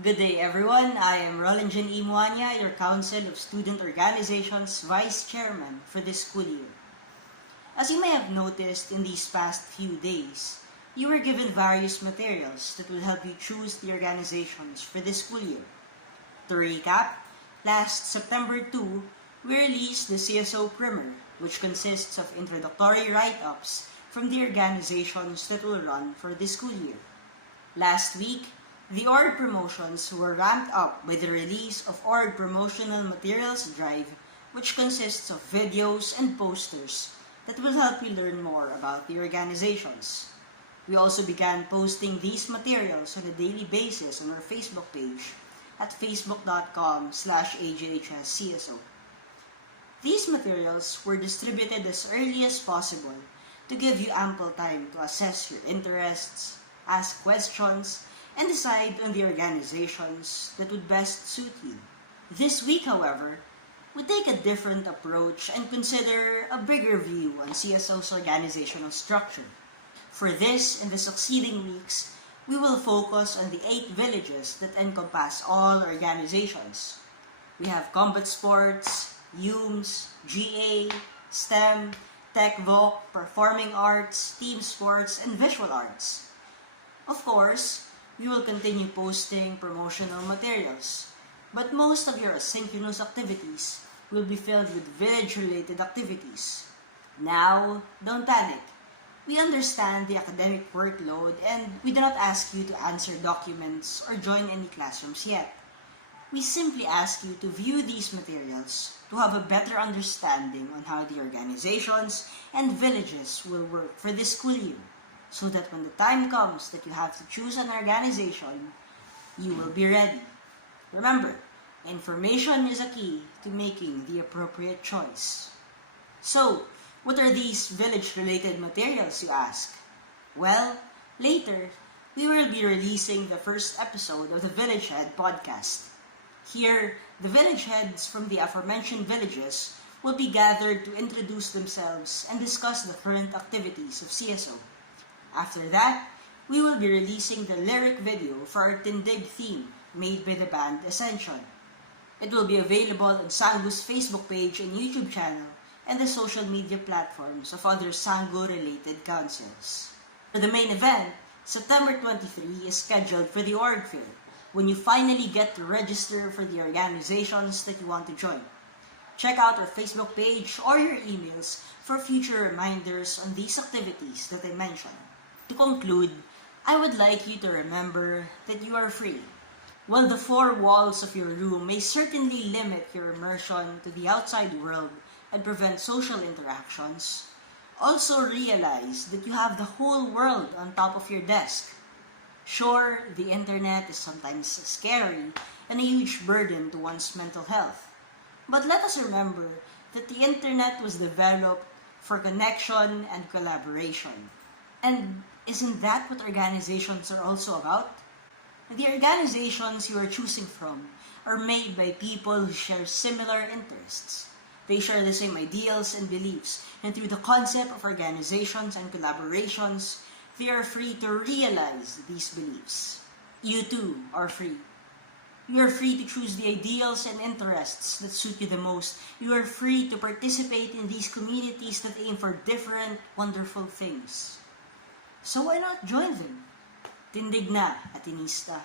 Good day everyone, I am Rolanjan Imuanya, your Council of Student Organizations Vice Chairman for this school year. As you may have noticed in these past few days, you were given various materials that will help you choose the organizations for this school year. To recap, last September 2, we released the CSO primer, which consists of introductory write-ups from the organizations that will run for this school year. Last week, the org promotions were ramped up by the release of org promotional materials drive, which consists of videos and posters that will help you learn more about the organizations. We also began posting these materials on a daily basis on our Facebook page at facebook.com/ajhscso. These materials were distributed as early as possible to give you ample time to assess your interests, ask questions, and decide on the organizations that would best suit you. This week, however, we take a different approach and consider a bigger view on CSO's organizational structure. For this and the succeeding weeks, we will focus on the 8 villages that encompass all organizations. We have combat sports, UMS, GA, STEM, Tech Voc, performing arts, team sports, and visual arts. Of course, we will continue posting promotional materials, but most of your asynchronous activities will be filled with village-related activities. Now, don't panic. We understand the academic workload and we do not ask you to answer documents or join any classrooms yet. We simply ask you to view these materials to have a better understanding on how the organizations and villages will work for this school year, so that when the time comes that you have to choose an organization, you will be ready. Remember, information is a key to making the appropriate choice. So, what are these village-related materials, you ask? Well, later, we will be releasing the first episode of the Village Head podcast. Here, the village heads from the aforementioned villages will be gathered to introduce themselves and discuss the current activities of CSO. After that, we will be releasing the lyric video for our Tindig theme made by the band Ascension. It will be available on Sangu's Facebook page and YouTube channel and the social media platforms of other Sangu-related councils. For the main event, September 23 is scheduled for the org fair, when you finally get to register for the organizations that you want to join. Check out our Facebook page or your emails for future reminders on these activities that I mentioned. To conclude, I would like you to remember that you are free. While the 4 walls of your room may certainly limit your immersion to the outside world and prevent social interactions, also realize that you have the whole world on top of your desk. Sure, the internet is sometimes scary and a huge burden to one's mental health. But let us remember that the internet was developed for connection and collaboration. And isn't that what organizations are also about? The organizations you are choosing from are made by people who share similar interests. They share the same ideals and beliefs, and through the concept of organizations and collaborations, they are free to realize these beliefs. You too are free. You are free to choose the ideals and interests that suit you the most. You are free to participate in these communities that aim for different, wonderful things. So why not join them? Tindig na, Atinista.